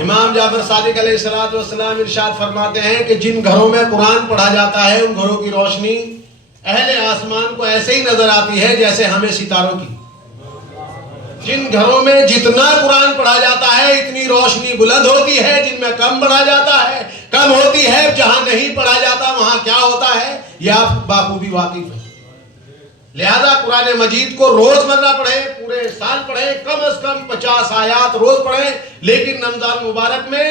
امام جعفر صادق علیہ السلام ارشاد فرماتے ہیں کہ جن گھروں میں قرآن پڑھا جاتا ہے ان گھروں کی روشنی اہل آسمان کو ایسے ہی نظر آتی ہے جیسے ہمیں ستاروں کی. جن گھروں میں جتنا قرآن پڑھا جاتا ہے اتنی روشنی بلند ہوتی ہے، جن میں کم پڑھا جاتا ہے کم ہوتی ہے. جہاں نہیں پڑھا جاتا وہاں کیا ہوتا ہے یہ آپ بخوبی واقف ہے. لہذا قرآن مجید کو روز مرہ پڑھیں، پورے سال پڑھیں، کم از کم 50 آیات روز پڑھیں، لیکن رمضان مبارک میں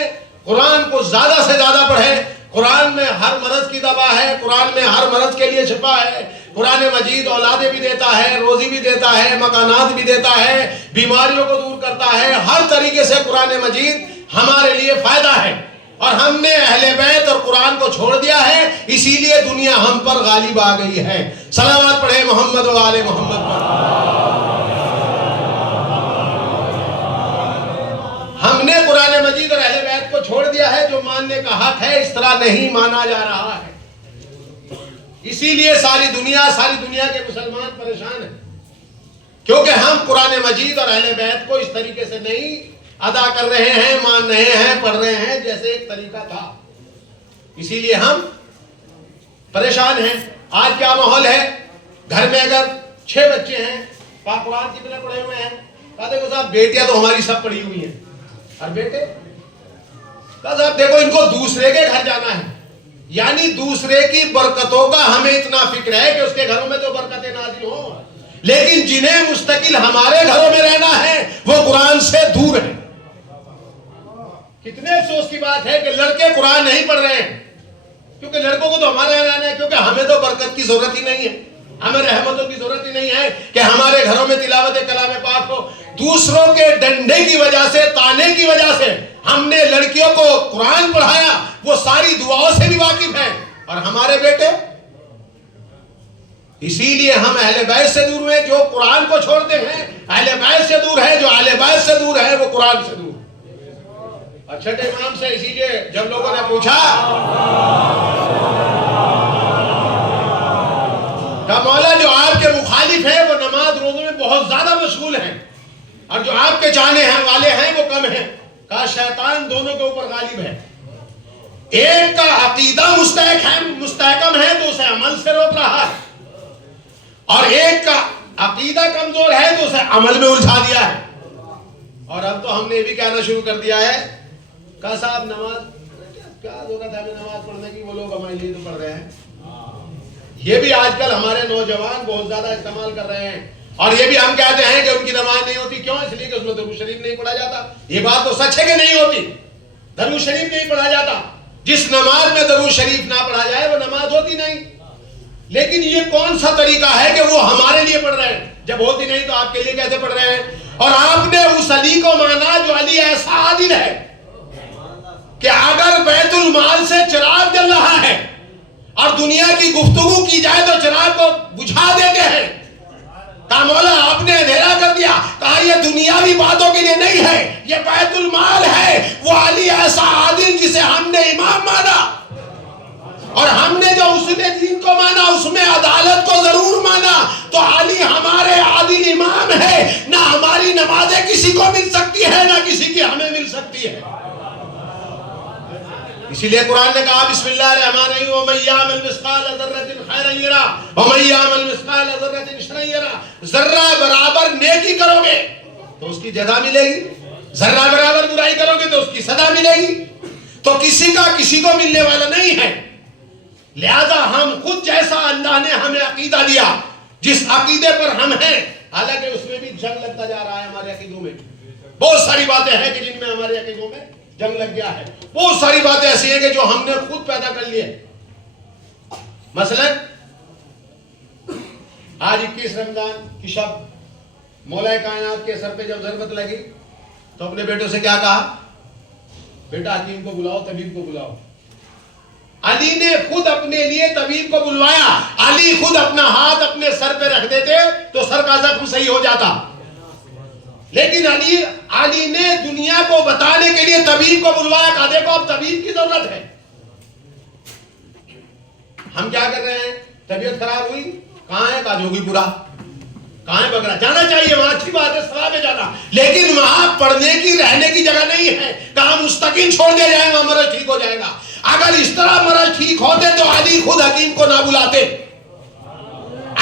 قرآن کو زیادہ سے زیادہ پڑھیں. قرآن میں ہر مرض کی دوا ہے، قرآن میں ہر مرض کے لیے شفا ہے. قرآن مجید اولادیں بھی دیتا ہے، روزی بھی دیتا ہے، مکانات بھی دیتا ہے، بیماریوں کو دور کرتا ہے. ہر طریقے سے قرآن مجید ہمارے لیے فائدہ ہے. اور ہم نے اہل بیت اور قرآن کو چھوڑ دیا ہے، اسی لیے دنیا ہم پر غالب آ گئی ہے. صلوات پڑھیں محمد و آل محمد پر. ہم نے قرآن مجید اور اہل بیت کو چھوڑ دیا ہے. جو ماننے کا حق ہے اس طرح نہیں مانا جا رہا ہے. اسی لیے ساری دنیا کے مسلمان پریشان ہیں، کیونکہ ہم قرآن مجید اور اہل بیت کو اس طریقے سے نہیں ادا کر رہے ہیں، مان رہے ہیں، پڑھ رہے ہیں جیسے ایک طریقہ تھا. اسی لیے ہم پریشان ہیں. آج کیا ماحول ہے؟ گھر میں اگر 6 بچے ہیں، قرآن کتنے پڑھے ہوئے ہیں؟ کہا دیکھو صاحب بیٹیاں تو ہماری سب پڑھی ہوئی ہیں، اور بیٹے کہا صاحب دیکھو ان کو دوسرے کے گھر جانا ہے. یعنی دوسرے کی برکتوں کا ہمیں اتنا فکر ہے کہ اس کے گھروں میں تو برکتیں نازل ہوں، لیکن جنہیں مستقل ہمارے گھروں میں رہنا ہے وہ قرآن سے دور ہیں. کتنے افسوس کی بات ہے کہ لڑکے قرآن نہیں پڑھ رہے ہیں، کیونکہ لڑکوں کو تو ہمارے یہاں رہنا ہے، کیونکہ ہمیں تو برکت کی ضرورت ہی نہیں ہے، ہمیں رحمتوں کی ضرورت ہی نہیں ہے کہ ہمارے گھروں میں تلاوت کلام پاک ہو. دوسروں کے ڈنڈے کی وجہ سے، تانے کی وجہ سے ہم نے لڑکیوں کو قرآن پڑھایا، وہ ساری دعاؤں سے بھی واقف ہیں، اور ہمارے بیٹے. اسی لیے ہم اہل بیت سے دور ہوئے. جو قرآن کو چھوڑتے ہیں اہل بیت سے دور ہے، جو اہل بیت سے دور ہے وہ قرآن سے دور. چھٹے امام سے اسی لیے جب لوگوں نے پوچھا کہ مولا جو آپ کے مخالف ہیں وہ نماز روزوں میں بہت زیادہ مشغول ہیں، اور جو آپ کے چاہنے ہیں والے ہیں وہ کم ہیں. کہا شیطان دونوں کے اوپر غالب ہے. ایک کا عقیدہ مستحکم ہے تو اسے عمل سے روک رہا ہے، اور ایک کا عقیدہ کمزور ہے تو اسے عمل میں الجھا دیا ہے. اور اب تو ہم نے یہ بھی کہنا شروع کر دیا ہے کہا صاحب نماز کیا ضرورت ہے ہمیں نماز پڑھنے کی، وہ لوگ ہمارے لیے تو پڑھ رہے ہیں. یہ بھی آج کل ہمارے نوجوان بہت زیادہ استعمال کر رہے ہیں، اور یہ بھی ہم کہتے ہیں کہ ان کی نماز نہیں ہوتی. کیوں؟ اس لیے کہ اس میں درود شریف نہیں پڑھا جاتا. یہ بات تو سچ ہے کہ نہیں ہوتی، درود شریف نہیں پڑھا جاتا. جس نماز میں درود شریف نہ پڑھا جائے وہ نماز ہوتی نہیں. لیکن یہ کون سا طریقہ ہے کہ وہ ہمارے لیے پڑھ رہے ہیں؟ جب ہوتی نہیں تو آپ کے لیے کیسے پڑھ رہے ہیں؟ اور آپ نے اس علی کو مانا جو علی ایسا عادل ہے کہ اگر بیت المال سے چراغ جل رہا ہے اور دنیا کی گفتگو کی جائے تو چراغ کو بجھا دیتے ہیں. کہا مولا آپ نے اندھیرا کر دیا. کہا یہ دنیاوی باتوں کے لیے نہیں ہے، یہ بیت المال ہے. وہ علی ایسا عادل جسے ہم نے امام مانا، اور ہم نے جو اس نے دین کو مانا اس میں عدالت کو ضرور مانا. تو علی ہمارے عادل امام ہے. نہ ہماری نمازیں کسی کو مل سکتی ہے، نہ کسی کی ہمیں مل سکتی ہے. اسی لیے قرآن نے کہا بسم اللہ الرحمن الرحیم وَمَن يَعْمَلْ مِثْقَالَ ذَرَّةٍ خَيْرًا يَرَهُ وَمَن يَعْمَلْ مِثْقَالَ ذَرَّةٍ شَرًّا يَرَهُ. ذرہ برابر نیکی کرو گے تو اس کی جزا ملے گی، ذرہ برابر برائی کرو گے تو اس کی سزا ملے گی. تو کسی کا کسی کو ملنے والا نہیں ہے. لہذا ہم خود جیسا اللہ نے ہمیں عقیدہ دیا، جس عقیدے پر ہم ہیں، حالانکہ اس میں بھی جنگ لگتا جا رہا ہے. ہمارے عقیدوں میں بہت ساری باتیں ہیں کہ جن میں ہمارے عقیدوں میں جنگ لگ گیا ہے. بہت ساری باتیں ایسی ہیں کہ جو ہم نے خود پیدا کر لی ہے. مثلا آج 21 رمضان کی شب مولا کائنات کے سر پہ جب ضربت لگی تو اپنے بیٹوں سے کیا کہا؟ بیٹا حکیم کو بلاؤ، طبیب کو بلاؤ. علی نے خود اپنے لیے طبیب کو بلوایا. علی خود اپنا ہاتھ اپنے سر پہ رکھ دیتے تو سر کا زخم صحیح ہو جاتا. لیکن علی نے دنیا کو بتانے کے لیے طبیب کو بلوایا. کہا دیکھو اب طبیب کی ضرورت ہے. ہم کیا کر رہے ہیں؟ طبیعت خراب ہوئی، کہاں ہے؟ کہا جوگی پورا. کہاں ہے؟ بگرا. جانا چاہیے وہاں، اچھی بات ہے، ثواب ہے جانا، لیکن وہاں پڑھنے کی رہنے کی جگہ نہیں ہے. کہاں مستقل سکین چھوڑ دیا جائے وہاں مرض ٹھیک ہو جائے گا. اگر اس طرح مرض ٹھیک ہوتے تو علی خود حکیم کو نہ بلاتے.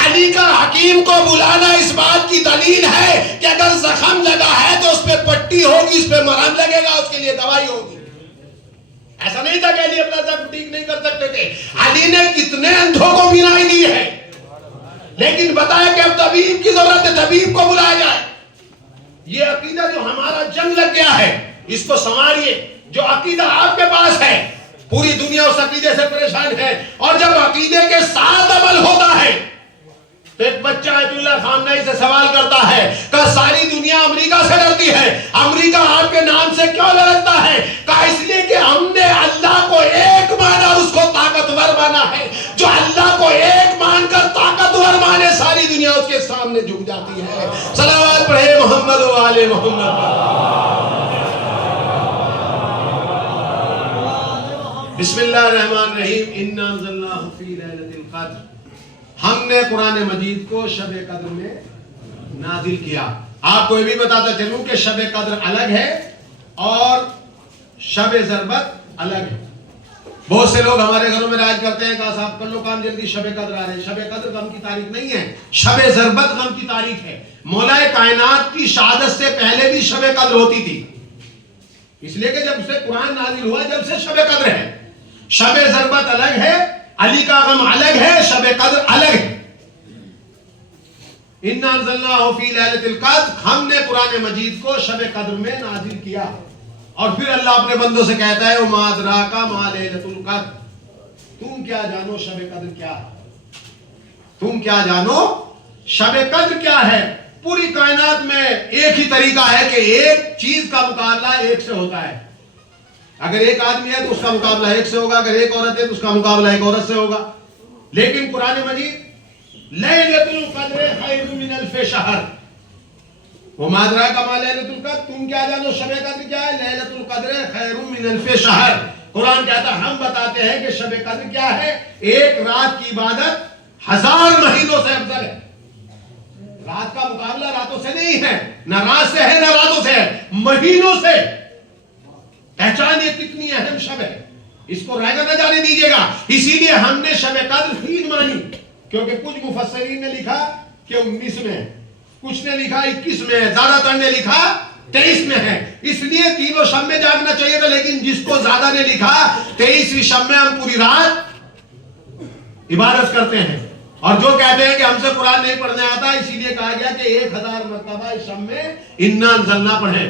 علی کا حکیم کو بلانا اس بات کی دلیل ہے کہ اگر زخم لگا ہے تو اس پہ پٹی ہوگی, اس پہ مرہم لگے گا, اس کے لیے دوائی ہوگی. ایسا نہیں تھا کہ علی اپنا زخم ٹھیک نہیں کر سکتے تھے. علی نے کتنے اندھوں کو بینائی دی ہے, لیکن بتایا کہ اب طبیب کی ضرورت ہے, طبیب کو بلایا جائے. یہ عقیدہ جو ہمارا جنگ لگ گیا ہے اس کو سنوارئے. جو عقیدہ آپ کے پاس ہے پوری دنیا اس عقیدے سے پریشان ہے, اور جب عقیدے کے ساتھ عمل ہوتا ہے تو ایک بچہ آیت اللہ خامنہئی سے سوال کرتا ہے کہ ساری دنیا امریکہ سے ڈرتی ہے, امریکہ آپ کے نام سے کیوں لڑکتا ہے؟ کہا اس لیے کہ ہم نے اللہ کو ایک مانا اور اس کو طاقتور مانا ہے. جو اللہ کو ایک مان کر طاقتور مانے ساری دنیا اس کے سامنے جھک جاتی ہے. صلوات پڑھے محمد و آل محمد. بسم اللہ الرحمن الرحیم. انا انزلناہ فی لیلۃ القدر. ہم نے قرآن مجید کو شب قدر میں نازل کیا. آپ کو یہ بھی بتاتا چلوں کہ شب قدر الگ ہے اور شب ضربت الگ ہے. بہت سے لوگ ہمارے گھروں میں رائج کرتے ہیں کہ صاحب کر لو کام جلدی, شب قدر آ رہے ہیں. شب قدر غم کی تاریخ نہیں ہے, شب ضربت غم کی تاریخ ہے. مولا کائنات کی شہادت سے پہلے بھی شب قدر ہوتی تھی, اس لیے کہ جب سے قرآن نازل ہوا جب سے شب قدر ہے. شب ضربت الگ ہے, علی کا غم الگ ہے, شب قدر الگ ہے. انا انزلناہ فی لیلۃ القدر. ہم نے قرآن مجید کو شب قدر میں نازل کیا. اور پھر اللہ اپنے بندوں سے کہتا ہے وما ادراک ما لیلۃ القدر. تم کیا جانو شب قدر کیا ہے, تم کیا جانو شب قدر کیا ہے. پوری کائنات میں ایک ہی طریقہ ہے کہ ایک چیز کا مقابلہ ایک سے ہوتا ہے. اگر ایک آدمی ہے تو اس کا مقابلہ ایک سے ہوگا, اگر ایک عورت ہے تو اس کا مقابلہ ایک عورت سے ہوگا. لیکن قرآن مجید لیلۃ القدر خیر من الف شہر. وما ادراک ما لیلۃ القدر. تم کیا جانو شب قدر کیا ہے, لیلۃ القدر خیر من الف شہر. قرآن کہتا ہے ہم بتاتے ہیں کہ شب قدر کیا ہے, ایک رات کی عبادت 1000 مہینوں سے افضل ہے. رات کا مقابلہ راتوں سے نہیں ہے, نہ رات سے ہے نہ راتوں سے ہے, مہینوں سے. پہچان یہ کتنی اہم شب ہے, اس کو رائگاں نہ جانے دیجیے گا. اسی لیے ہم نے شب قدر عید مانی, کیونکہ کچھ مفسرین نے لکھا کہ 19 میں, کچھ نے لکھا 21 میں, زیادہ تر نے لکھا 23 میں ہے. اس لیے تینوں شب میں جاگنا چاہیے تھا, لیکن جس کو زیادہ نے لکھا 23ویں شب میں ہم پوری رات عبادت کرتے ہیں. اور جو کہتے ہیں کہ ہم سے قرآن نہیں پڑھنے آتا, اسی لیے کہا گیا کہ 1000 مرتبہ اس شب میں انا انزلنا پڑھیں.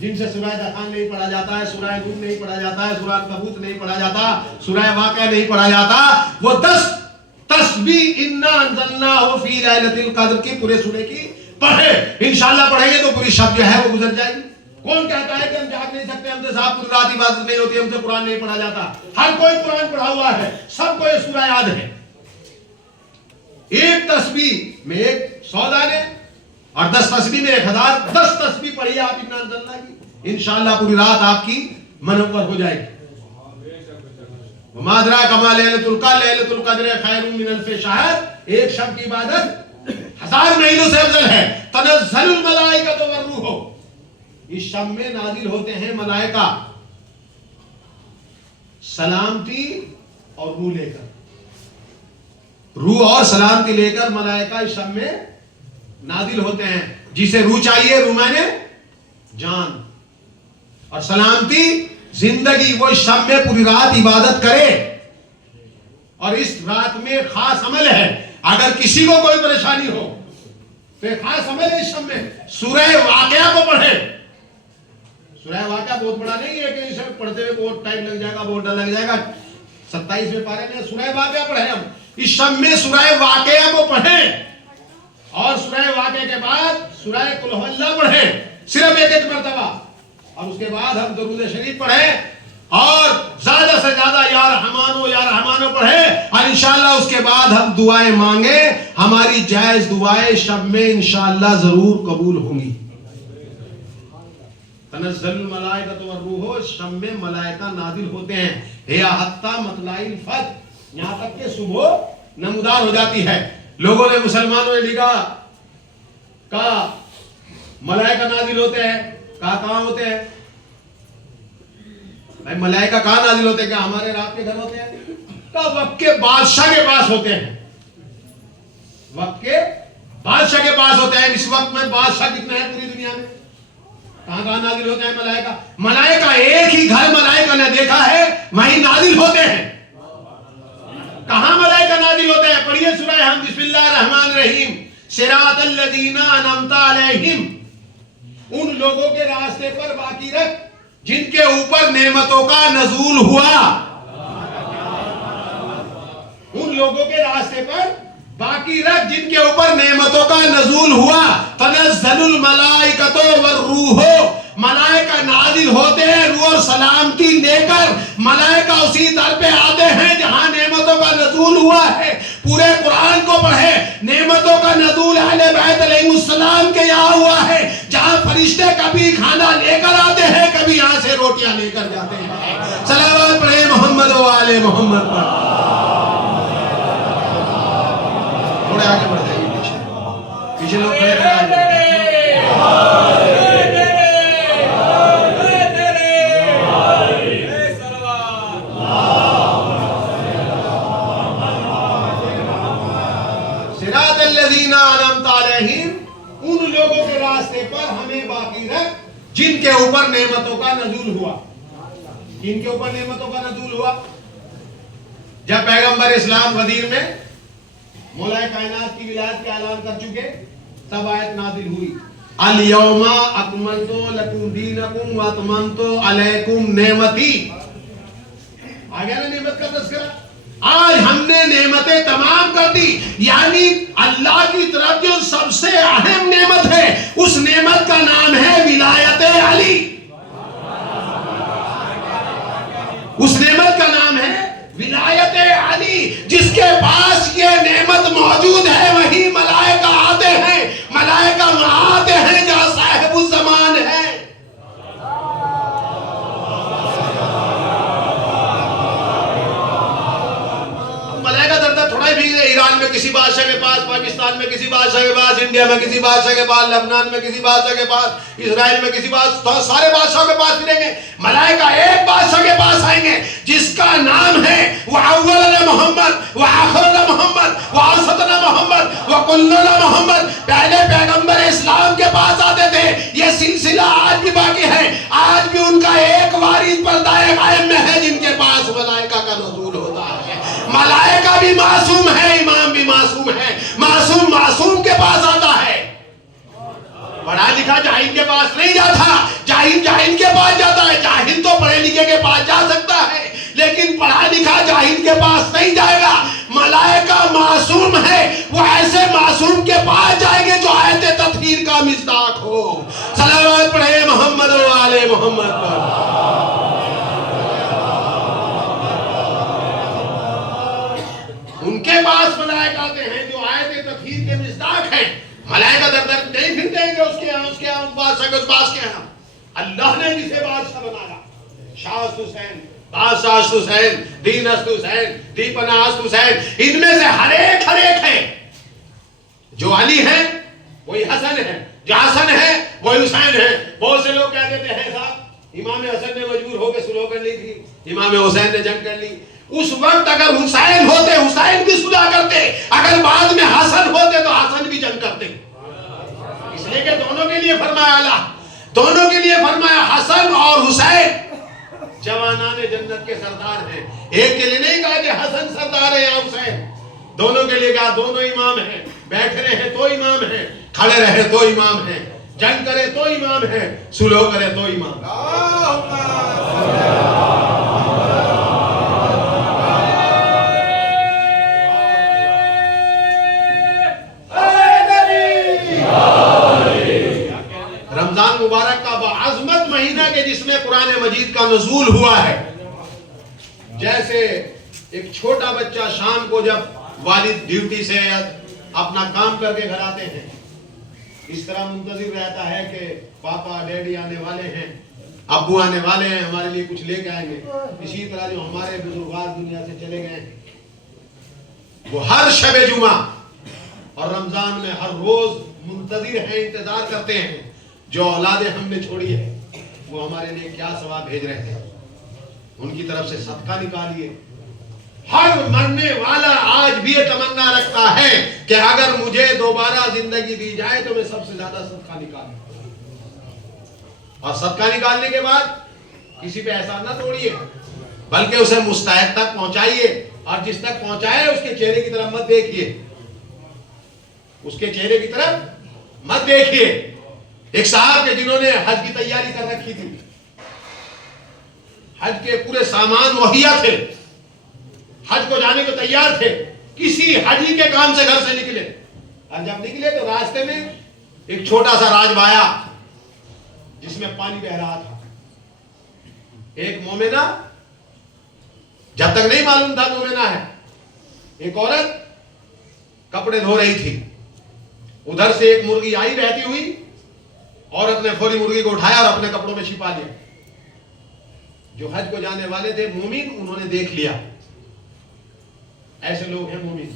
جن سے سورہ دخان نہیں پڑھا جاتا ہے, سورہ نور نہیں پڑھا جاتا ہے, سورہ عنکبوت نہیں پڑھا جاتا, سورہ واقعہ نہیں پڑھا جاتا, وہ 10 تسبیح انا انزلناہ فی لیلۃ القدر کی پورے سورے کی پڑھے. انشاءاللہ پڑھیں گے تو پوری شب جو ہے وہ گزر جائے گی. کون کہتا ہے کہ ہم جاگ نہیں سکتے, ہم سے صاحب پوری رات عبادت نہیں ہوتی, ہم سے قرآن نہیں پڑھا جاتا؟ ہر کوئی قرآن پڑھا ہوا ہے, سب کو یہ سورہ یاد ہے. ایک تسبیح میں 100 دانے اور 10 تسبیح میں 1000. 10 تسبیح پڑھیے آپ انا انزلنا کی, انشاءاللہ پوری رات آپ کی منور ہو جائے گی. وما ادراک ما لیلۃ القدر. لیلۃ القدر خیر من الف شہر. ایک شب کی عبادت 1000 مہینوں سے افضل ہے. تنزل الملائکۃ والروح. اس شب میں نازل ہوتے ہیں ملائکہ سلامتی اور روح لے کر, روح اور سلامتی لے کر ملائکہ اس شب میں نازل ہوتے ہیں. جسے روح چاہیے, روح میں نے جان, اور سلامتی زندگی, وہ اس شب میں پوری رات عبادت کرے. اور اس رات میں خاص عمل ہے, اگر کسی کو کوئی پریشانی ہو تو ایک خاص عمل ہے اس شب میں, سورہ واقعہ کو پڑھے. سورہ واقعہ بہت بڑا نہیں ہے کہ اسے پڑھتے ہوئے بہت ٹائم لگ جائے گا, بہت ڈر لگ جائے گا. 27ویں پارے میں سورہ واقعہ پڑھیں. ہم اس شب میں سورہ واقعہ کو پڑھیں, اور سورہ واقعہ کے بعد سورہ قل ھو اللہ پڑھیں, صرف ایک مرتبہ. اور اس کے بعد ہم درود شریف پڑھیں, اور زیادہ سے زیادہ یا رحمانو پڑھیں. اور انشاءاللہ اس کے بعد ہم دعائیں مانگیں. ہماری جائز دعائیں شب میں انشاءاللہ ضرور قبول ہوں گی. تنزل الملائکۃ والروح. شب میں ملائکہ نازل ہوتے ہیں. یا حتی مطلع الفجر, یہاں تک کہ صبح نمودار ہو جاتی ہے. لوگوں نے, مسلمانوں نے لکھا کہا ملائکہ نازل ہوتے ہیں, کہاں ہوتے ہیں؟ بھائی ملائکہ کہاں نازل ہوتے ہیں؟ کیا ہمارے رات کے گھر ہوتے ہیں؟ کہا وقت کے بادشاہ کے پاس ہوتے ہیں، وقت کے بادشاہ کے پاس ہوتے ہیں۔ اس وقت میں بادشاہ کتنے ہیں پوری دنیا میں؟ کہاں کہاں نازل ہوتے ہیں ملائکہ؟ ملائکہ ایک ہی گھر ملائکہ نے دیکھا ہے وہیں نازل ہوتے ہیں۔ کہاں ملائکہ نازل ہوتے ہیں؟ پڑھیے سورہ حمد، بسم اللہ الرحمن الرحیم۔ صراط الذین انعمت علیہم، ان لوگوں کے راستے پر باقی رکھ جن کے اوپر نعمتوں کا نزول ہوا، ان لوگوں کے راستے پر باقی رکھ جن کے اوپر نعمتوں کا نزول ہوا۔ تنزل الملائکۃ والروح، ملائکہ نازل ہوتے ہیں روح اور سلامتی لے کر۔ ملائکہ اسی در پہ آتے ہیں جہاں نعمتوں کا نزول ہوا ہے۔ پورے قرآن کو پڑھے، نعمتوں کا نزول اہل بیت علیہ السلام کے یہاں ہوا ہے، جہاں فرشتے کبھی کھانا لے کر آتے ہیں، کبھی یہاں سے روٹیاں لے کر جاتے ہیں۔ صلوات پڑھے محمد و آل محمد پر۔ تھوڑے آگے بڑھ جائیے، پیچھے لوگ کھڑے ہیں آگے۔ صراط الذین انعمت علیہم، ان لوگوں کے راستے پر ہمیں باقی رکھ جن کے اوپر نعمتوں کا نزول ہوا۔ جن کے اوپر نعمتوں کا نزول ہوا، جب پیغمبر اسلام غدیر میں مولا کائنات کی ولایت کا اعلان کر چکے، تب آیت نازل ہوئی، الیوم اکملت لکم دینکم واتممت علیکم نعمتی۔ آ گیا نا نعمت کا تذکرہ؟ آج ہم نے نعمتیں تمام کر دی، یعنی اللہ کی طرف جو سب سے اہم نعمت ہے، اس نعمت کا نام ہے ولایت علی۔ اس نعمت کا نام ہے ولایت علی۔ جس کے پاس یہ نعمت موجود ہے وہی ملائکہ آتے ہیں، ملائکہ وہاں آتے ہیں جہاں صاحب الزمان ہے۔ ایران میں کسی بادشاہ کے پاس، پاکستان میں کسی بادشاہ کے پاس، انڈیا میں کسی بادشاہ کے پاس، لبنان میں کسی بادشاہ کے پاس، اسرائیل میں کسی بادشاہ، سارے بادشاہوں کے پاس پھریں گے۔ ملائکہ ایک بادشاہ کے پاس آئیں گے جس کا نام ہے وَأَوَّلَنَا مُحَمَّد وَآخِرَنَا مُحَمَّد وَأَوْسَطَنَا مُحَمَّد وَكُلُّنَا مُحَمَّد۔ پہلے پیغمبر اسلام کے پاس آتے تھے، یہ سلسلہ آج بھی باقی ہے۔ آج بھی ان کا ایک وارث پردہ غائب میں ہے جن کے پاس ملائکہ کا نزول ہوتا ہے۔ ملائکہ بھی معصوم ہے، امام بھی معصوم ہے۔ معصوم معصوم کے پاس آتا ہے۔ پڑھا لکھا جاہل کے پاس نہیں جاتا، جاہل جاہل کے پاس جاتا ہے۔ جاہل تو پڑھے لکھے کے پاس جا سکتا ہے، لیکن پڑھا لکھا جاہل کے پاس نہیں جائے گا۔ ملائکہ معصوم ہے، وہ ایسے معصوم کے پاس جائیں گے جو آیت تطہیر کا مصداق ہو۔ صلوات پڑھے محمد و آل محمد پر۔ ان کے پاس ملائکہ آتے ہیں جو آیت تطہیر کے مصداق ہیں۔ ملائکہ در در نہیں پھرتے ہیں کہ اس کے یہاں، اس کے یہاں، اس بادشاہ کے، اس باس کے یہاں۔ اللہ نے جسے بادشاہ بنایا، شاہ است حسین، بادشاہ است حسین، دین است حسین، دی پناہ است حسین، ان میں سے ہر ایک ہے۔ جو علی ہے وہی حسن ہے، جو حسن ہے وہی حسین ہے۔ بہت سے لوگ کہہ دیتے ہیں صاحب امام حسن نے مجبور ہو کے صلح کر لی تھی، امام حسین نے جنگ کر لی۔ اس وقت اگر حسین ہوتے حسین بھی صلح کرتے، اگر بعد میں حسن ہوتے تو حسن بھی جنگ کرتے۔ اس لیے کہ دونوں کے لیے فرمایا اللہ، دونوں کے لیے فرمایا حسن اور حسین جوانان جنت کے سردار ہیں۔ ایک کے لیے نہیں کہا کہ حسن سردار ہے یا حسین، دونوں کے لیے کہا دونوں امام ہیں۔ بیٹھ رہے تو امام ہیں، کھڑے رہے تو امام ہیں، جنگ کرے تو امام ہیں، صلح کرے تو امام۔ رمضان مبارک کا بعظمت مہینہ کے جس میں قرآن مجید کا نزول ہوا ہے، جیسے ایک چھوٹا بچہ شام کو جب والد ڈیوٹی سے اپنا کام کر کے گھر آتے ہیں، اس طرح منتظر رہتا ہے کہ پاپا ڈیڈی آنے والے ہیں، ابو آنے والے ہیں، ہمارے لیے کچھ لے کے آئیں گے۔ اسی طرح جو ہمارے بزرگار دنیا سے چلے گئے ہیں، وہ ہر شب جمعہ اور رمضان میں ہر روز منتظر ہیں، انتظار کرتے ہیں جو اولادیں ہم نے چھوڑی ہے وہ ہمارے لیے کیا ثواب بھیج رہے ہیں۔ ان کی طرف سے صدقہ نکالیے. ہر مرنے والا آج بھی یہ تمنا رکھتا ہے کہ اگر مجھے دوبارہ زندگی دی جائے تو میں سب سے زیادہ صدقہ نکالوں. اور صدقہ نکالنے کے بعد کسی پہ احسان نہ توڑیے بلکہ اسے مستحق تک پہنچائیے. اور جس تک پہنچائے اس کے چہرے کی طرف مت دیکھیے, اس کے چہرے کی طرف مت دیکھیے. ایک صاحب کے جنہوں نے حج کی تیاری کر رکھی تھی, حج کے پورے سامان مہیا تھے, حج کو جانے کو تیار تھے, کسی حجی کے کام سے گھر سے نکلے. اور جب نکلے تو راستے میں ایک چھوٹا سا راج آیا جس میں پانی بہ رہا تھا. ایک مومنہ, جب تک نہیں معلوم تھا مومنہ ہے, ایک عورت کپڑے دھو رہی تھی. ادھر سے ایک مرغی آئی بہتی ہوئی, عورت نے فوری مرغی کو اٹھایا اور اپنے کپڑوں میں چھپا لیا. جو حج کو جانے والے تھے مومن, انہوں نے دیکھ لیا. ایسے لوگ ہیں مومن.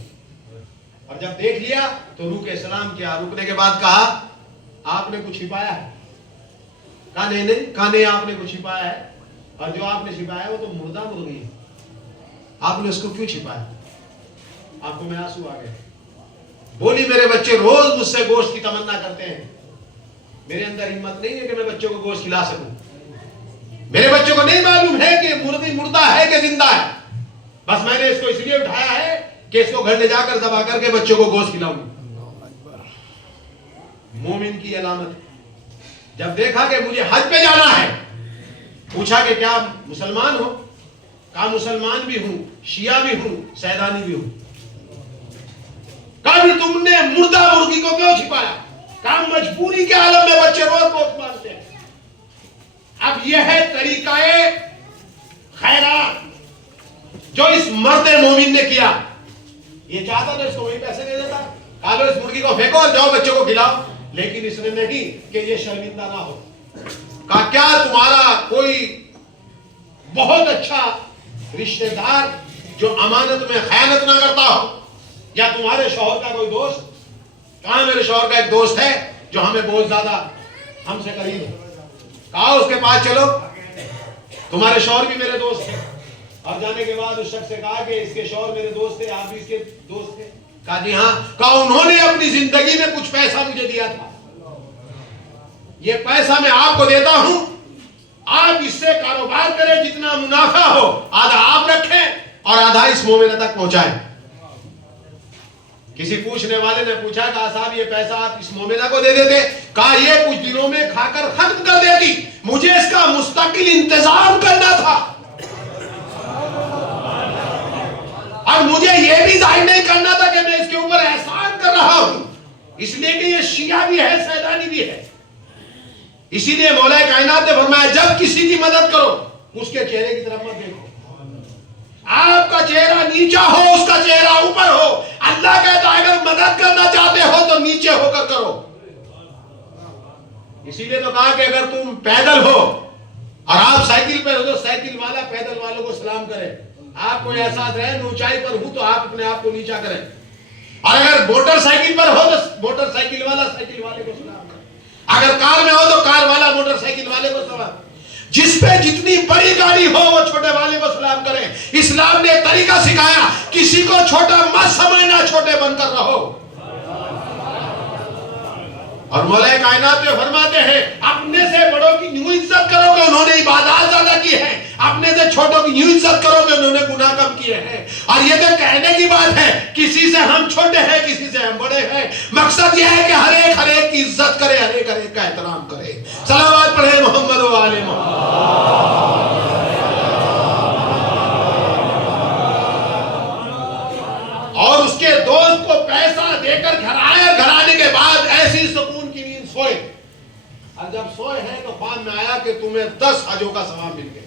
اور جب دیکھ لیا تو روکے سلام کیا. رکنے کے بعد کہا آپ نے کچھ چھپایا ہے؟ کہا نہیں. کہا نہیں, آپ نے کچھ چھپایا ہے, اور جو آپ نے چھپایا ہے وہ تو مردہ مرغی ہے. آپ نے اس کو کیوں چھپایا؟ آنکھوں میں آنسو آ گئے. بولی میرے بچے روز مجھ سے گوشت کی تمنا کرتے ہیں, میرے اندر ہمت نہیں ہے کہ میں بچوں کو گوشت کھلا سکوں. میرے بچوں کو نہیں معلوم ہے کہ مرغی مردہ ہے کہ زندہ ہے. بس میں نے اس کو اس لیے اٹھایا ہے کہ اس کو گھر لے جا کر ذبح کر کے بچوں کو گوشت کھلاؤں. مومن کی علامت. جب دیکھا کہ مجھے حج پہ جانا ہے, پوچھا کہ کیا مسلمان ہو؟ کہا مسلمان بھی ہوں, شیعہ بھی ہوں, سیدانی بھی ہوں. کہا بھی تم نے مردہ مرغی کو کیوں چھپایا؟ کہا مجبوری کے عالم میں بچے روز گوشت مانگتے ہیں. اب یہ ہے طریقہ خیرات جو اس مرد مومن نے کیا. یہ چاہتا تھا اس کو وہی پیسے دے دیتا, کہا لو اس مرغی کو پھینکو اور جاؤ بچوں کو کھلاؤ. لیکن اس نے نہیں کہ یہ شرمندہ نہ ہو. کہا کیا تمہارا کوئی بہت اچھا رشتہ دار جو امانت میں خیانت نہ کرتا ہو, یا تمہارے شوہر کا کوئی دوست؟ کہا میرے شوہر کا ایک دوست ہے جو ہمیں بہت زیادہ ہم سے قریب ہے. کہا اس کے پاس چلو, تمہارے شوہر بھی میرے دوست ہیں. اور جانے کے بعد اس شخص سے کہا کہ اس کے شوہر میرے دوست تھے, آپ بھی اس کے دوست تھے؟ کہا جی ہاں. کہا انہوں نے اپنی زندگی میں کچھ پیسہ مجھے دیا تھا, یہ پیسہ میں آپ کو دیتا ہوں, آپ اس سے کاروبار کریں, جتنا منافع ہو آدھا آپ رکھیں اور آدھا اس مومنہ تک پہنچائیں. کسی پوچھنے والے نے پوچھا کہ صاحب یہ پیسہ آپ اس مومنہ کو دے دیتے؟ کہا یہ کچھ دنوں میں کھا کر ختم کر دیتی, مجھے اس کا مستقل انتظام کرنا تھا, اور مجھے یہ بھی ظاہر نہیں کرنا تھا کہ میں اس کے اوپر احسان کر رہا ہوں, اس لیے کہ یہ شیعہ بھی ہے, سیدانی بھی ہے. اسی لیے مولا کائنات نے فرمایا جب کسی کی مدد کرو اس کے چہرے کی طرف مت دیکھو. آپ کا چہرہ نیچا ہو, اس کا چہرہ اوپر ہو. اللہ کہتا ہے اگر مدد کرنا چاہتے ہو تو نیچے ہو کر کرو. اسی لیے تو کہا کہ اگر تم پیدل ہو اور آپ سائیکل پہ ہو تو سائیکل والا پیدل والوں کو سلام کرے. آپ کو احساس رہے میں اونچائی پر ہوں تو آپ اپنے آپ کو نیچا کریں. اور اگر موٹر سائیکل پر ہو تو موٹر سائیکل والا سائیکل والے کو سلام کرے. اگر کار میں ہو تو کار والا موٹر سائیکل والے کو سلام. جس پہ جتنی بڑی گاڑی ہو وہ چھوٹے والے کو سلام کریں. اسلام نے ایک طریقہ سکھایا, کسی کو چھوٹا مت سمجھنا, چھوٹے بن کر رہو. اور مولا کائنات میں فرماتے ہیں اپنے سے بڑوں کی یوں عزت کرو کہ انہوں نے عبادات زیادہ کی ہے, اپنے سے چھوٹوں کی یوں عزت کرو کہ انہوں نے گناہ کم کیے ہیں. اور یہ تو کہنے کی بات ہے, کسی سے ہم چھوٹے ہیں کسی سے ہم بڑے ہیں, مقصد یہ ہے کہ ہر ایک کی عزت کرے, ہر ایک کا احترام کرے. صلوات پڑھے محمد و آل محمد. اور اس کے دوست کو پیسہ دے کر گھر آئے, گھر آنے کے بعد ایسی سکون کی نیند سوئے. اور جب سوئے ہیں تو خواب میں آیا کہ تمہیں 10 حجوں کا ثواب مل گیا,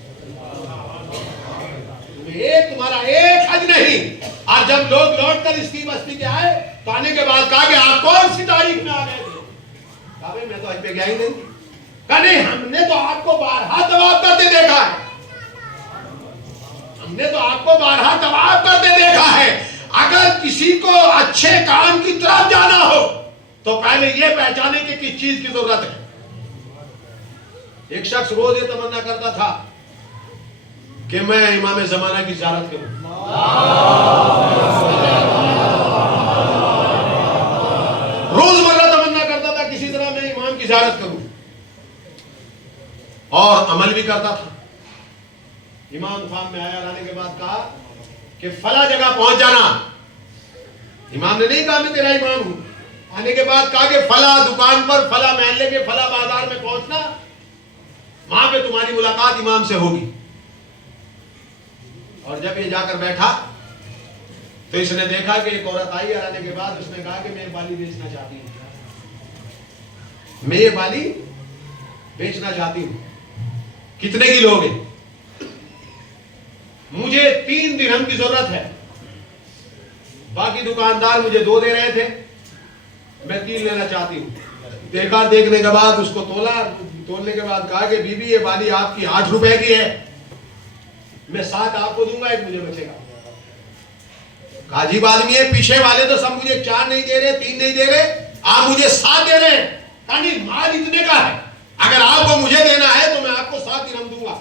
تمہارا ایک حج نہیں. اور جب لوگ لوٹ کر اس کی بستی کے آئے تو آنے کے بعد کہا کہ آپ کون سی تاریخ میں آ گئے تھے؟ کہا بھائی میں تو حج پہ گیا ہی نہیں. کہا نہیں, ہم نے تو آپ کو بارہا طواف کرتے دیکھا ہے, ہم نے تو آپ کو بارہا طواف کرتے دیکھا ہے. اگر کسی کو اچھے کام کی طرف جانا ہو تو پہلے یہ پہچانے کہ کس چیز کی ضرورت ہے. ایک شخص روز یہ تمنا کرتا تھا کہ میں امام زمانہ کی زیارت کروں. روزمرہ تمنا کرتا تھا کسی طرح میں امام کی زیارت کروں اور عمل بھی کرتا تھا. امام خان میں آیا, لانے کے بعد کہا کہ فلاں جگہ پہنچ جانا. امام نے نہیں کہا میں تیرا امام ہوں. آنے کے بعد کہا کہ فلاں دکان پر, فلاں محلے کے فلاں بازار میں پہنچنا, وہاں پہ تمہاری ملاقات امام سے ہوگی. اور جب یہ جا کر بیٹھا تو اس نے دیکھا کہ ایک عورت آئی, اور آنے کے بعد اس نے کہا کہ میں یہ بالی بیچنا چاہتی ہوں, میں یہ بالی بیچنا چاہتی ہوں. کتنے کی لوگ ہیں؟ مجھے 3 درہم کی ضرورت ہے, باقی دکاندار مجھے 2 دے رہے تھے, میں 3 لینا چاہتی ہوں. دیکھا, دیکھنے کے بعد اس کو تولا, تولنے کے بعد کہا کہ بی بی یہ بالی آپ کی 8 روپے کی ہے, میں 7 آپ کو دوں گا, 1 مجھے بچے گا. عجیب آدمی ہے, پیچھے والے تو سب مجھے 4 نہیں دے رہے, 3 نہیں دے رہے, آپ مجھے 7 دے رہے ہیں. کہا نہیں, مال اتنے کا ہے, اگر آپ کو مجھے دینا ہے تو میں آپ کو 7 درہم دوں گا,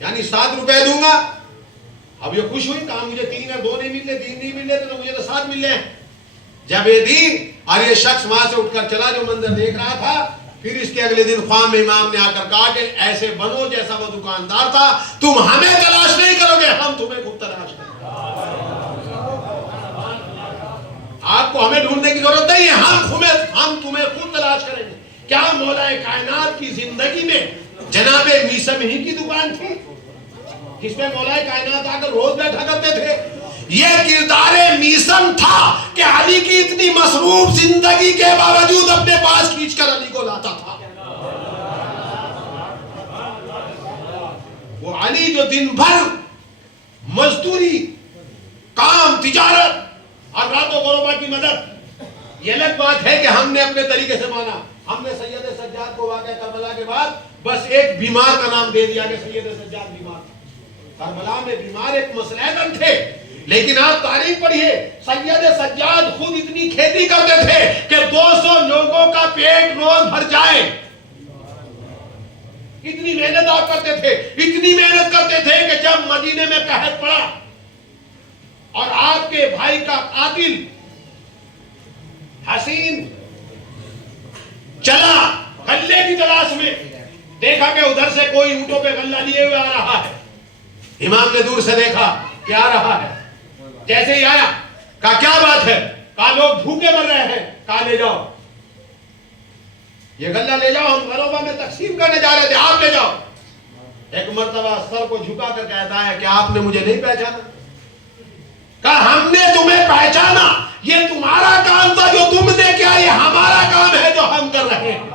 یعنی 7 روپے دوں گا. اب یہ خوش ہوئی, کہا مجھے 3 اور 2 نہیں مل رہے, 3 نہیں مل رہے, تو مجھے تو 7 مل رہے ہیں. جب یہ دی اور یہ شخص وہاں سے اٹھ کر چلا جو منظر دیکھ رہا تھا, پھر اس کے اگلے دن خواب میں امام نے آ کر کہا کہ ایسے بنو جیسا وہ دکاندار تھا, تم ہمیں تلاش نہیں کرو گے, ہم تمہیں خود تلاش کریں گے. آپ کو ہمیں ڈھونڈنے کی ضرورت نہیں ہے, ہم تمہیں خود تلاش کریں گے. کیا مولا کائنات کی زندگی میں جناب میسم ہی کی دکان تھی جس میں مولا کائنات آ کر روز بیٹھا کرتے تھے؟ یہ کردار میسم تھا کہ علی کی اتنی مصروف زندگی کے باوجود اپنے پاس کھینچ کر علی کو لاتا تھا. وہ علی جو دن بھر مزدوری, کام, تجارت اور رات و غروبہ کی مدد, یہ الگ بات ہے کہ ہم نے اپنے طریقے سے مانا. ہم نے سید سجاد کو واقعہ کربلا کے بعد بس ایک بیمار کا نام دے دیا کہ سید سجاد بیمار تھا. کربلا میں بیمار ایک مسلح تھے, لیکن آپ تاریخ پڑھیے, سید سجاد خود اتنی کھیتی کرتے تھے کہ 200 لوگوں کا پیٹ روز بھر جائے. اتنی محنت آپ کرتے تھے, اتنی محنت کرتے تھے کہ جب مدینے میں قحط پڑا اور آپ کے بھائی کا قاتل حسین چلا غلے کی تلاش میں, دیکھا کہ ادھر سے کوئی اونٹوں پہ غلہ لیے ہوئے آ رہا ہے. امام نے دور سے دیکھا کہ آ رہا ہے, جیسے ہی آیا کہا کیا بات ہے؟ کہا لوگ بھوکے مر رہے ہیں. کہا لے جاؤ, یہ غلہ لے جاؤ, ہم غربا میں تقسیم کرنے جا رہے تھے, آپ لے جاؤ. ایک مرتبہ سر کو جھکا کر کہتا ہے کہ آپ نے مجھے نہیں پہچانا. کہا ہم نے تمہیں پہچانا, یہ تمہارا کام تھا جو تم نے کیا, یہ ہمارا کام ہے جو ہم کر رہے ہیں,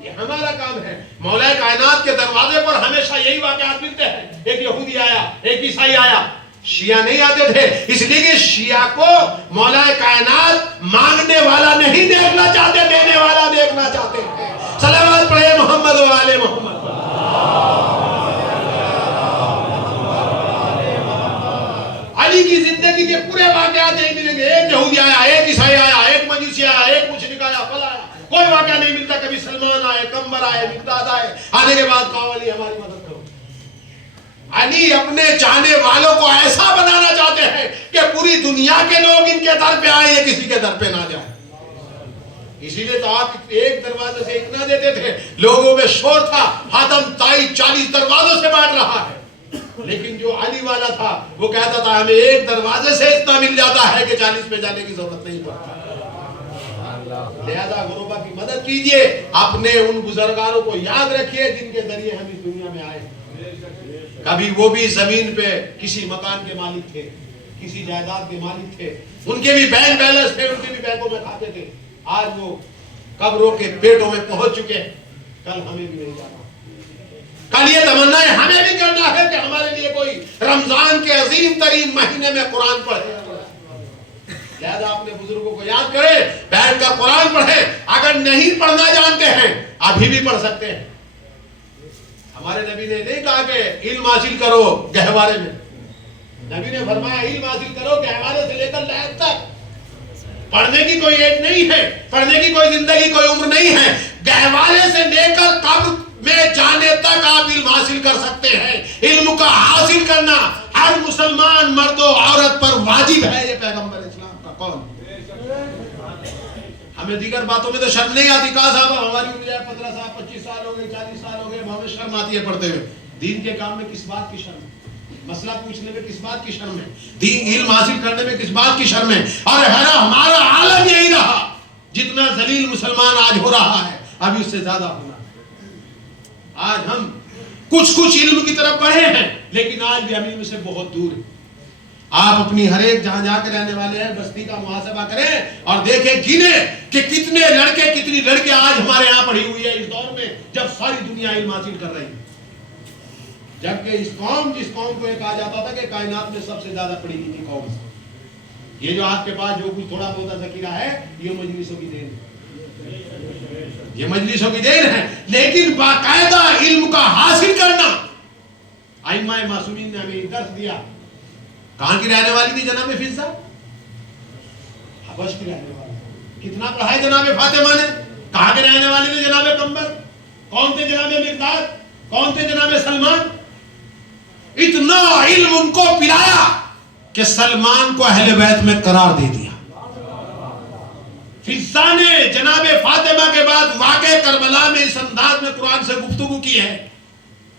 یہ ہمارا کام ہے. مولا کائنات کے دروازے پر ہمیشہ یہی واقعات ملتے ہیں. ایک یہودی آیا, ایک عیسائی آیا. شیعہ نہیں آتے تھے, اس لیے کہ شیعہ کو مولا کائنات مانگنے والا نہیں دیکھنا چاہتے, دینے والا دیکھنا چاہتے ہیں. صلوات پڑھے محمد و آل محمد. علی کی زندگی کے پورے واقعات یہی ملیں گے. ایک یہودی آیا, ایک عیسائی آیا, ایک مجوسی آیا, ایک مشرک آیا, فلاں آیا. کوئی واقعہ نہیں ملتا کبھی سلمان آئے, کمبر آئے, مقداد آئے. آنے کے بعد کہا علی ہماری مدد کرو. علی اپنے چاہنے والوں کو ایسا بنانا چاہتے ہیں کہ پوری دنیا کے لوگ ان کے در پہ آئے, یہ کسی کے در پہ نہ جائے. اسی لیے تو آپ ایک دروازے سے اتنا دیتے تھے, لوگوں میں شور تھا, حاتم طائی 40 دروازوں سے بانٹ رہا ہے. لیکن جو علی والا تھا وہ کہتا تھا ہمیں ایک دروازے سے اتنا مل جاتا ہے کہ 40 پہ جانے کی ضرورت نہیں پڑتی. لہذا غربا کی مدد کیجئے, اپنے ان بزرگانوں کو یاد رکھیے جن کے ذریعے ہم اس دنیا میں آئے. کبھی وہ بھی زمین پہ کسی مکان کے مالک تھے, کسی جائیداد کے مالک تھے, ان کے بھی بینک بیلنس تھے, ان کے بھی بینکوں میں کھاتے تھے. آج وہ قبروں کے پیٹوں میں پہنچ چکے ہیں. کل ہمیں بھی نہیں جانا, کل یہ تمنا ہے ہمیں بھی کرنا ہے کہ ہمارے لیے کوئی رمضان کے عظیم ترین مہینے میں قرآن پڑھے. لہذا اپنے بزرگوں کو یاد کریں, بیٹھ کر قرآن پڑھیں. اگر نہیں پڑھنا جانتے ہیں ابھی بھی پڑھ سکتے ہیں. ہمارے نبی نے نہیں کہا کہ علم حاصل کرو گہوارے میں, نبی نے فرمایا علم حاصل کرو گہوارے سے لے کر لحد تک. پڑھنے کی کوئی ایج نہیں ہے, پڑھنے کی کوئی زندگی, کوئی عمر نہیں ہے. گہوارے سے لے کر قبر میں جانے تک آپ آپ علم حاصل کر سکتے ہیں. علم کا حاصل کرنا ہر مسلمان مرد و عورت پر واجب ہے. یہ پیغمبر اسلام کا قول. ہمیں دیگر باتوں میں تو شرم نہیں آتی. کہا صاحب ہماری عمر جائے 15 سال 25 سال ہو گئے 40 سال ہو گئے, ہمیں شرم آتی ہے پڑھتے ہوئے. دین کے کام میں کس بات کی شرم ہے؟ مسئلہ پوچھنے میں کس بات کی شرم ہے؟ دین علم حاصل کرنے میں کس بات کی شرم ہے؟ اور ہمارا عالم یہی رہا. جتنا ذلیل مسلمان آج ہو رہا ہے ابھی اس سے زیادہ ہونا. آج ہم کچھ علم کی طرف بڑھے ہیں لیکن آج بھی ہم علم سے بہت دور ہیں. آپ اپنی ہر ایک جہاں جا کے رہنے والے ہیں بستی کا محاسبہ کریں اور دیکھیں گنیں کہ کتنے لڑکے کتنی لڑکے آج ہمارے یہاں پڑھی ہوئی ہے اس دور میں جب ساری دنیا علم حاصل کر رہی ہے. جبکہ جس قوم کو یہ کہا جاتا تھا کہ کائنات میں سب سے زیادہ پڑھی لکھی قوم, یہ جو آپ کے پاس جو کچھ تھوڑا بہت ذخیرہ ہے یہ مجلسوں کی دین ہے, یہ مجلسوں کی دین ہے. لیکن باقاعدہ علم کا حاصل کرنا, ائمہ معصومین نے ہمیں درس دیا. کہاں کی رہنے والی تھی جناب فضہ؟ حبش کی رہنے والی. کتنا پڑھا ہے جناب فاطمہ نے؟ کہاں کے رہنے والے تھے جناب قمر؟ کون تھے جناب مقداد؟ کون تھے جناب سلمان؟ اتنا علم ان کو پلایا کہ سلمان کو اہل بیت میں قرار دے دیا. فضہ نے جناب فاطمہ کے بعد واقع کربلا میں اس انداز میں قرآن سے گفتگو کی ہے,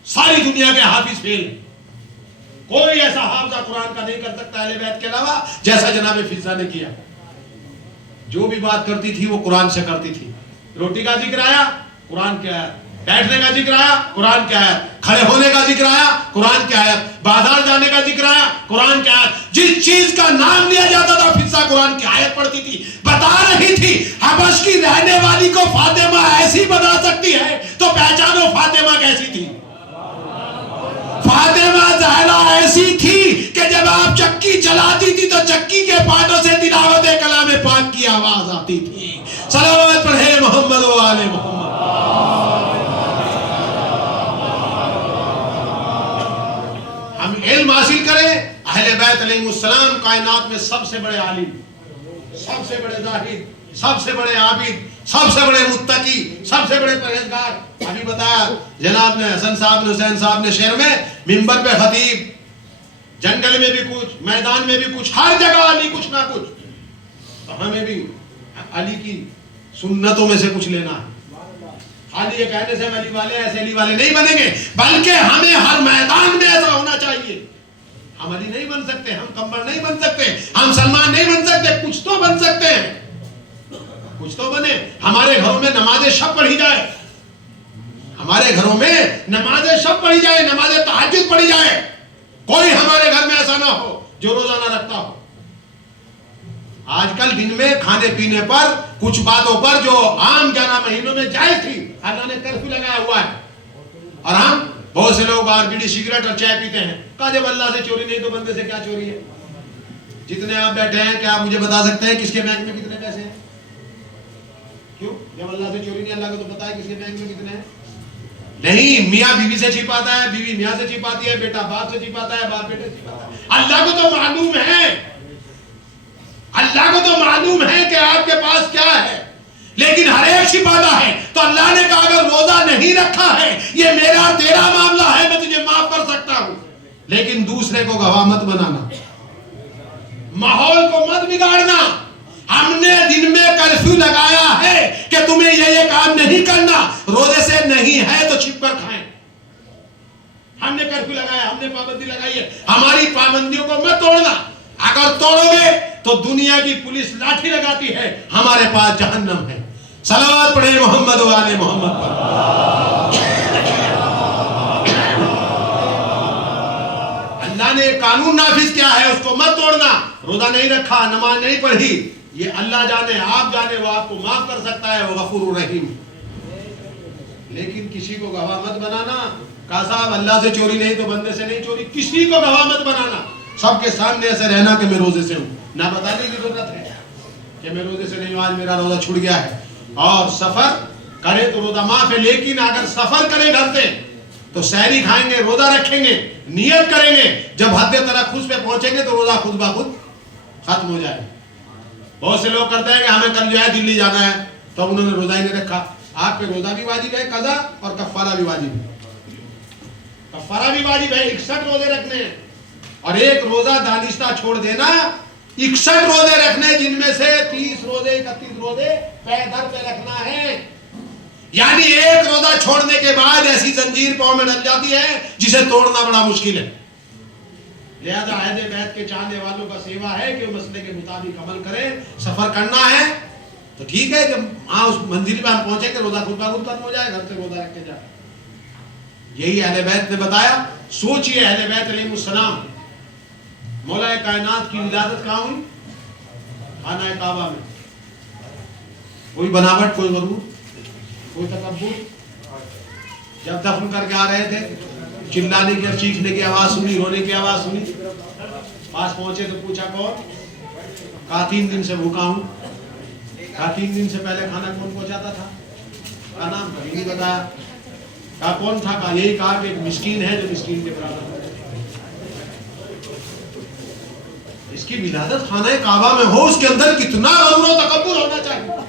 ساری دنیا کے حافظ فیل. کوئی ایسا حافظہ قرآن کا نہیں کر سکتا اہل بیت کے علاوہ جیسا جناب فضہ نے کیا. جو بھی بات کرتی تھی وہ قرآن سے کرتی تھی. روٹی کا ذکر آیا قرآن کی آیت, بیٹھنے کا ذکر آیا قرآن کی آیت, کھڑے ہونے کا ذکر آیا قرآن کی آیت, بازار جانے کا ذکر آیا قرآن کی آیت. جس چیز کا نام لیا جاتا تھا فضہ قرآن کی آیت پڑھتی تھی. بتا رہی تھی حبش کی رہنے والی کو فاطمہ ایسی بتا سکتی ہے تو پہچانو فاطمہ کیسی تھی. فاطمہ زہرا ایسی تھی کہ جب آپ چکی چلاتی تھی تو چکی کے پانڈوں سے تلاوت کلام پاک کی آواز آتی تھی. صلوات پڑھے محمد و آل محمد. ہم علم حاصل کریں. اہل بیت علیہ السلام کائنات میں سب سے بڑے عالم, سب سے بڑے زاہد, سب سے بڑے عابد, سب سے بڑے متقی, سب سے بڑے پرہیزگار. ابھی بتایا جناب نے حسن صاحب نے حسین صاحب نے شعر میں منبر پہ خطیب, جنگل میں بھی کچھ, میدان میں بھی کچھ, ہر جگہ علی کچھ نہ کچھ. تو ہمیں بھی علی کی سنتوں میں سے کچھ لینا ہے. خالی یہ کہنے سے ہم علی والے ایسے علی والے نہیں بنیں گے بلکہ ہمیں ہر میدان میں ایسا ہونا چاہیے. ہم علی نہیں بن سکتے, ہم قمر نہیں بن سکتے, ہم سلمان نہیں بن سکتے, کچھ تو بن سکتے ہیں, کچھ تو بنے. ہمارے گھروں میں نماز شب پڑھی جائے, ہمارے گھروں میں نماز شب پڑھی جائے, نماز تہجد پڑھی جائے. کوئی ہمارے گھر میں ایسا نہ ہو جو روزہ نہ رکھتا ہو. آج کل دن میں کھانے پینے پر کچھ باتوں پر جو عام 11 مہینوں میں جائز تھی اللہ نے کرفیو لگایا ہوا ہے. اور ہم بہت سے لوگ باہر بیڑی سگریٹ اور چائے پیتے ہیں. کہا جب اللہ سے چوری نہیں تو بندے سے کیا چوری ہے؟ جتنے آپ بیٹھے ہیں کیا آپ مجھے بتا سکتے ہیں کس کے بینک میں کتنے پیسے ہیں؟ کیوں؟ جب اللہ سے چوری نہیں اللہ کو تو پتا ہے کس کے بینک میں کتنے ہیں. نہیں, میاں بیوی سے چھپاتا ہے, بیوی میاں سے چھپاتی ہے, بیٹا باپ سے چھپاتا ہے, باپ بیٹے سے چھپاتا ہے. اللہ کو تو معلوم ہے, اللہ کو تو معلوم ہے کہ آپ کے پاس کیا ہے, لیکن ہر ایک چھپاتا ہے. تو اللہ نے کہا اگر روزہ نہیں رکھا ہے یہ میرا تیرا معاملہ ہے, میں تجھے معاف کر سکتا ہوں, لیکن دوسرے کو گواہ مت بنانا, ماحول کو مت بگاڑنا. ہم نے دن میں کرفیو لگایا ہے کہ تمہیں یہ کام نہیں کرنا, روزے سے نہیں ہے تو چھپ کر کھائیں. ہم نے کرفیو لگایا, ہم نے پابندی لگائی ہے, ہماری پابندیوں کو مت توڑنا. اگر توڑو گے تو دنیا کی پولیس لاٹھی لگاتی ہے, ہمارے پاس جہنم ہے. صلوات پڑھے محمد و آل محمد پر. اللہ نے قانون نافذ کیا ہے اس کو مت توڑنا. روزہ نہیں رکھا, نماز نہیں پڑھی, یہ اللہ جانے آپ جانے, وہ آپ کو معاف کر سکتا ہے, وہ غفور الرحیم. لیکن کسی کو گواہ مت بنانا. کہا صاحب اللہ سے چوری نہیں تو بندے سے نہیں چوری, کسی کو گواہ مت بنانا. سب کے سامنے ایسے رہنا کہ میں روزے سے ہوں, نہ بتانے کی ضرورت ہے کہ میں روزے سے نہیں ہوں, آج میرا روزہ چھوٹ گیا ہے. اور سفر کرے تو روزہ معاف ہے, لیکن اگر سفر کرے گھر سے تو سحری کھائیں گے, روزہ رکھیں گے, نیت کریں گے, جب حد تلخص پہ پہنچیں گے تو روزہ خود بخود ختم ہو جائے. بہت سے لوگ کرتے ہیں کہ ہمیں کل جو ہے دلی جانا ہے تو انہوں نے روزہ ہی نہیں رکھا. آپ پہ روزہ بھی واجب ہے قضا اور کفارہ بھی واجب ہے. کفارہ بھی واجب ہے، 61 روزے رکھنے ہیں، اور ایک روزہ دانستہ چھوڑ دینا، 61 روزے رکھنے جن میں سے 30 روزے 31 روزے پے در پہ رکھنا ہے. یعنی ایک روزہ چھوڑنے کے بعد ایسی زنجیر پاؤں میں ڈل جاتی ہے جسے توڑنا بڑا مشکل ہے. لہذا اہل بیت کے چاہنے والوں کا سیوا ہے کہ مسئلے کے مطابق عمل کریں. سفر کرنا ہے تو ٹھیک ہے کہ ہاں اس منزل پہ ہم پہنچے کہ روزہ خود بخود ختم ہو جائے، گھر سے روزہ رکھ کے جائے. یہی اہل بیت نے بتایا. سوچئے اہل بیت علیہ السلام، مولا کائنات کی ولادت کہاں ہوئی؟ خانہ کعبہ میں. کوئی بناوٹ، کوئی غرور، کوئی تکبر. جب دفن کر کے آ رہے تھے، چلانے کی اور چیخنے کی آواز سنی، رونے کی آواز سنی. پاس پہنچے تو پوچھا کون؟ کہا 3 دن سے بھوکا ہوں. کہا 3 دن سے پہلے کھانا کون پہنچاتا تھا؟ کا نام کبھی نہیں بتایا. کہا کون تھا؟ کہا یہی کہا کہ ایک مسکین ہے جو مسکین کے برابر ہے. اس کی ولادت خانہ کعبہ میں ہو، اس کے اندر کتنا غرور و تکبر ہونا چاہیے،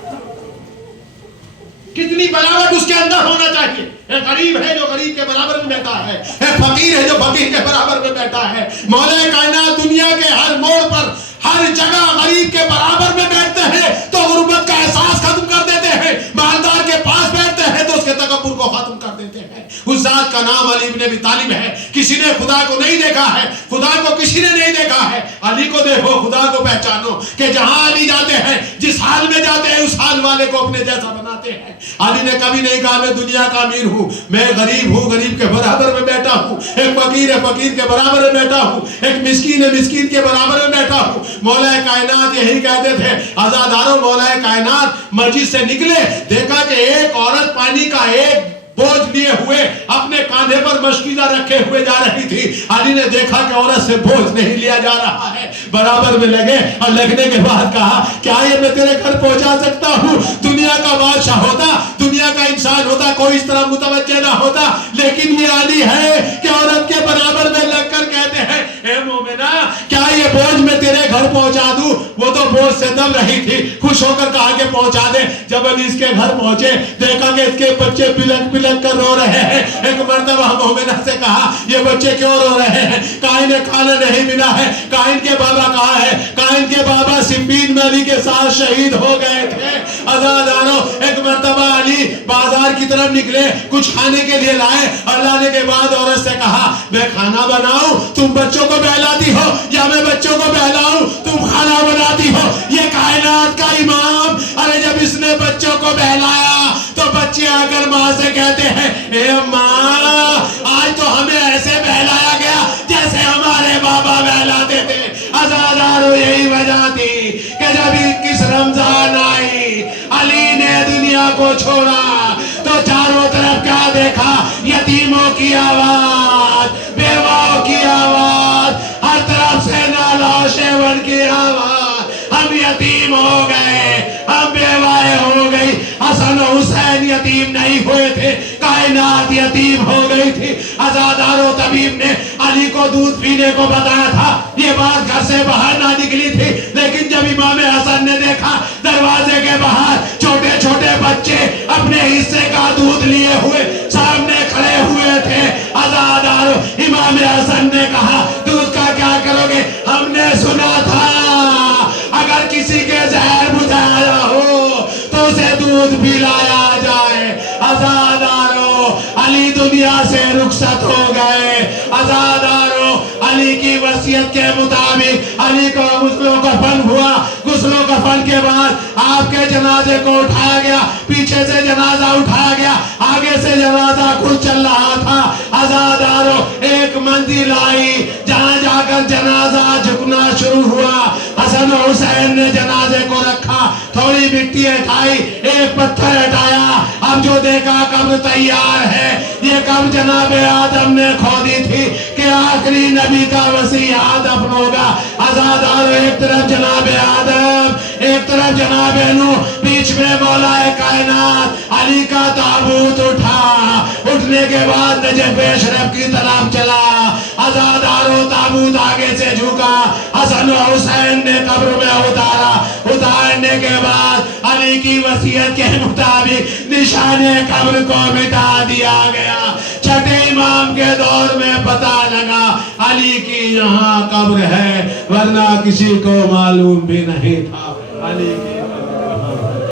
کتنی بلاوٹ اس کے اندر ہونا چاہیے. ایک غریب ہے جو غریب کے برابر میں بیٹھا ہے، ایک فقیر ہے جو فقیر کے برابر میں بیٹھا ہے. مولا کائنات دنیا کے ہر موڑ پر، ہر جگہ غریب کے برابر میں بیٹھتے ہیں تو غربت کا احساس ختم کر دیتے ہیں. مالدار کے پاس بیٹھتے ہیں تو اس کے تکبر کو ختم کر دیتے ہیں. اس ذات کا نام علی بن ابی طالب ہے. کسی نے خدا کو نہیں دیکھا ہے، خدا کو کسی نے نہیں دیکھا ہے. علی کو دیکھو، خدا کو پہچانو کہ جہاں علی جاتے ہیں، جس حال میں جاتے ہیں، اس حال والے کو اپنے جیسا بناتے ہیں. علی نے کبھی نہیں کہا میں دنیا کا امیر ہوں، میں غریب ہوں، غریب کے برابر میں بیٹھا ہوں. ایک فقیر ہے، فقیر کے برابر میں بیٹھا ہوں. ایک مسکین ہے، مسکین کے برابر میں بیٹھا ہوں. مولا کائنات یہی کہتے تھے. آزاداروں، مولا کائنات مسجد سے نکلے، دیکھا کہ ایک عورت پانی کا ایک بوجھ لیے ہوئے اپنے کاندھے پر مشکیزہ رکھے ہوئے جا رہی تھی. علی نے دیکھا کہ عورت سے بوجھ نہیں لیا جا رہا ہے، برابر میں لگے اور لگنے کے بعد کہا کیا یہ میں تیرے گھر پہنچا سکتا ہوں؟ دنیا کا بادشاہ ہوتا، دنیا کا انسان ہوتا، کوئی اس طرح متوجہ نہ ہوتا، لیکن یہ علی ہے کہ عورت کے برابر میں لگ کر کہتے ہیں اے مومنہ کیا یہ بوجھ میں تیرے گھر پہنچا دوں؟ وہ تو بوجھ سے دم رہی تھی، خوش ہو کر کہا کہ پہنچا دے. جب علی اس کے گھر پہنچے، دیکھا کہ اس کے بچے پلک پلک کر رو رہے ہیں. ایک مرتبہ مومنہ سے کہا یہ بچے کیوں رو رہے ہیں؟ کہا انہیں کھانا نہیں ملا ہے. کہا ان کے بابا کہاں ہے؟ کہا ان کے بابا سفین میں علی کے ساتھ شہید ہو گئے تھے. آزاداروں، ایک مرتبہ علی بازار کی طرف نکلے، کچھ کھانے کے لیے لائے اور لانے کے بعد عورت سے کہا میں کھانا بناؤں، تم بچوں کو بہلاتی ہو، یا میں بچوں کو بہلاؤں تم کھانا بناتی ہو؟ یہ کائنات کا امام. ارے جب اس نے بچوں کو بہلایا تو بچے آ کر ماں سے کہتے ہیں اے ماں آج تو ہمیں ایسے بہلایا گیا جیسے ہمارے بابا بہلاتے تھے. آزادارو، یہی وجہ تھی کہ جب 21 رمضان آئی، علی نے دنیا کو چھوڑا تو چاروں طرف کیا دیکھا؟ یتیموں کی آواز، بیواؤں کی آواز، ہر طرف سے نالا و شیون کی آواز. ہم یتیم ہو گئے، ہم بیوائے ہو گئی. حسن و حسین یتیم نہیں ہوئے تھے، کائنات یتیم ہو گئی تھی. آزادارو، طبیب نے علی کو دودھ پینے کو بتایا تھا، یہ بات گھر سے باہر نہ نکلی تھی. لیکن جب امام حسن نے دیکھا دروازے کے باہر چھوٹے چھوٹے بچے اپنے حصے کا دودھ لیے ہوئے سامنے کھڑے ہوئے تھے، آزادارو، امام حسن نے کہا دودھ کا کیا کرو گے؟ ہم نے سنا تھا اگر کسی کے زہر بجھایا ہو تو اسے دودھ پلایا جائے. آزادارو، علی دنیا سے رخصت ہو گئے. آزادارو، علی کی وصیت کے مطابق علی کو غسل و کفن ہوا. غسل و کفن کے بعد آپ کے جنازے کو اٹھایا گیا، پیچھے سے جنازہ اٹھایا گیا، آگے سے جنازہ خود چل رہا تھا. آزادارو، ایک منزل آئی جہاں جا کر جنازہ جھکنا شروع ہوا. حسن و حسین نے جنازے کو رکھا، تھوڑی مٹی ہٹائی، ایک پتھر ہٹایا. اب جو دیکھا قبر تیار ہے. یہ قبر جناب آدم نے کھودی تھی کہ آخری نبی کا وصیت دفن ہوگا. آزادارو، ایک طرف جناب آدم، ایک طرف جناب نوح، بیچ میں مولا کائنات علی کا تابوت اٹھا. اٹھنے کے بعد نجف اشرف کی طرف چلا. آزادارو، تابوت آگے سے جھکا، حسن و حسین نے قبر میں اتارا. اتارنے کے بعد علی کی وصیت کے مطابق نشان قبر کو مٹا دیا گیا. چھٹے امام شام کے دور میں پتہ لگا علی کی یہاں قبر ہے، ورنہ کسی کو معلوم بھی نہیں تھا علی کی